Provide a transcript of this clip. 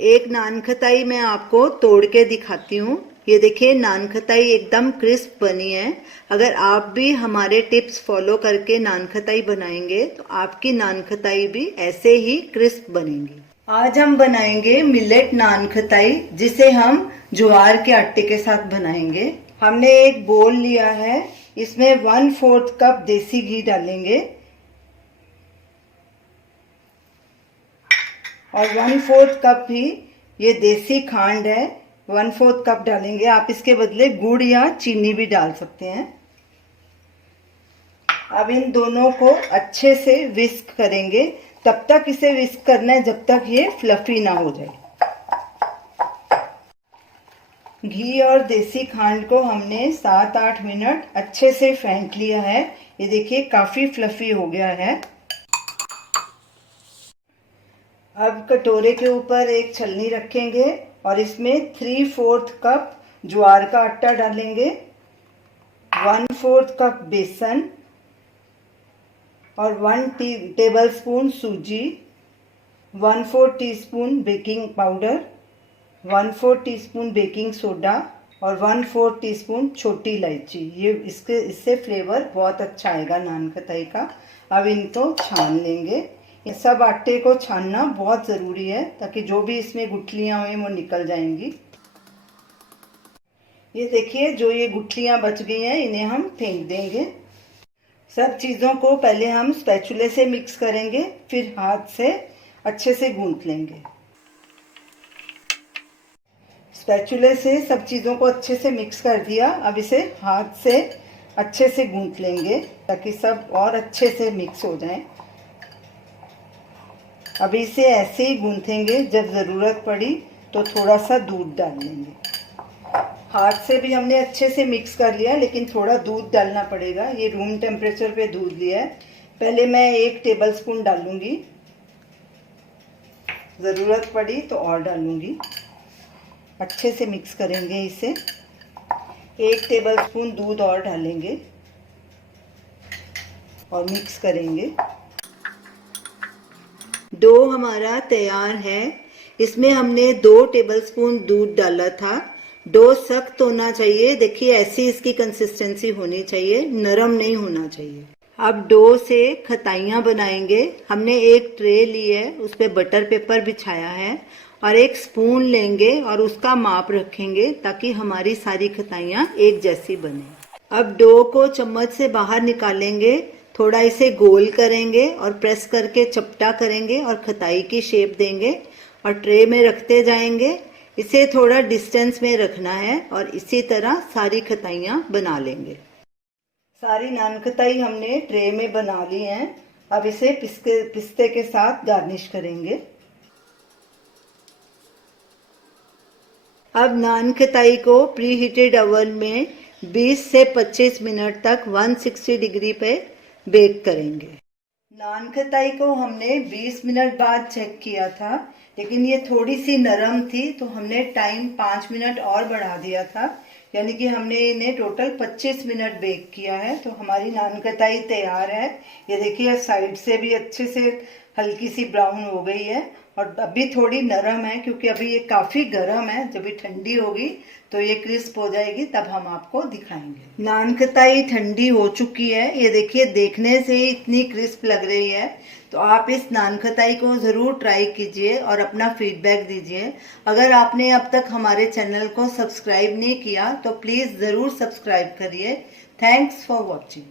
एक नान खताई मैं आपको तोड़ के दिखाती हूँ। ये देखिए नान खताई एकदम क्रिस्प बनी है। अगर आप भी हमारे टिप्स फॉलो करके नान खताई बनाएंगे तो आपकी नान खताई भी ऐसे ही क्रिस्प बनेंगी। आज हम बनाएंगे मिलेट नान खताई, जिसे हम ज्वार के आटे के साथ बनाएंगे। हमने एक बोल लिया है, इसमें 1/4 कप देसी घी डालेंगे और 1/4 कप ही ये देसी खांड है, 1/4 कप डालेंगे। आप इसके बदले गुड़ या चीनी भी डाल सकते हैं। अब इन दोनों को अच्छे से विस्क करेंगे। तब तक इसे विस्क करना है जब तक ये फ्लफी ना हो जाए। घी और देसी खांड को हमने 7-8 मिनट अच्छे से फेंट लिया है। ये देखिए काफी फ्लफी हो गया है। अब कटोरे के ऊपर एक छलनी रखेंगे और इसमें 3/4 कप ज्वार का आटा डालेंगे, 1/4 कप बेसन और 1 टेबलस्पून सूजी, 1/4 teaspoon baking powder, 1/4 teaspoon baking soda और 1/4 टीस्पून छोटी इलायची। ये इससे फ्लेवर बहुत अच्छा आएगा नान खताई का। अब इनको छान लेंगे। ये सब आटे को छानना बहुत ज़रूरी है ताकि जो भी इसमें गुठलियाँ हुई वो निकल जाएंगी। ये देखिए जो ये गुठलियाँ बच गई हैं इन्हें हम फेंक देंगे। सब चीज़ों को पहले हम स्पैचुले से मिक्स करेंगे, फिर हाथ से अच्छे से गूंथ लेंगे। स्पैचुले से सब चीज़ों को अच्छे से मिक्स कर दिया। अब इसे हाथ से अच्छे से गूंथ लेंगे ताकि सब और अच्छे से मिक्स हो जाए। अभी इसे ऐसे ही गूंथेंगे, जब ज़रूरत पड़ी तो थोड़ा सा दूध डाल लेंगे। हाथ से भी हमने अच्छे से मिक्स कर लिया, लेकिन थोड़ा दूध डालना पड़ेगा। ये रूम टेम्परेचर पे दूध लिया है। पहले मैं 1 टेबलस्पून डालूंगी, ज़रूरत पड़ी तो और डालूंगी। अच्छे से मिक्स करेंगे इसे। 1 टेबलस्पून दूध और डालेंगे और मिक्स करेंगे। डो हमारा तैयार है। इसमें हमने 2 टेबलस्पून दूध डाला था। डो सख्त होना चाहिए। देखिए ऐसी इसकी कंसिस्टेंसी होनी चाहिए, नरम नहीं होना चाहिए। अब डो से खताइयाँ बनाएंगे। हमने एक ट्रे ली है, उस पर बटर पेपर बिछाया है और एक स्पून लेंगे और उसका माप रखेंगे ताकि हमारी सारी खताइयाँ एक जैसी बने। अब डो को चम्मच से बाहर निकालेंगे, थोड़ा इसे गोल करेंगे और प्रेस करके चपटा करेंगे और खताई की शेप देंगे और ट्रे में रखते जाएंगे। इसे थोड़ा डिस्टेंस में रखना है और इसी तरह सारी खताइयाँ बना लेंगे। सारी नान खताई हमने ट्रे में बना ली हैं। अब इसे पिस्ते के साथ गार्निश करेंगे। अब नान खताई को प्री हीटेड ओवन में 20 से 25 मिनट तक 160 डिग्री पे बेक करेंगे। नान खताई को हमने 20 मिनट बाद चेक किया था, लेकिन ये थोड़ी सी नरम थी तो हमने टाइम 5 मिनट और बढ़ा दिया था, यानी कि हमने इन्हें टोटल 25 मिनट बेक किया है। तो हमारी नान खताई तैयार है। ये देखिए साइड से भी अच्छे से हल्की सी ब्राउन हो गई है और अभी थोड़ी नरम है क्योंकि अभी ये काफ़ी गर्म है। जब ये ठंडी होगी तो ये क्रिस्प हो जाएगी, तब हम आपको दिखाएंगे। नान खताई ठंडी हो चुकी है। ये देखिए देखने से ही इतनी क्रिस्प लग रही है। तो आप इस नान खताई को ज़रूर ट्राई कीजिए और अपना फीडबैक दीजिए। अगर आपने अब तक हमारे चैनल को सब्सक्राइब नहीं किया तो प्लीज़ ज़रूर सब्सक्राइब करिए। Thanks for watching.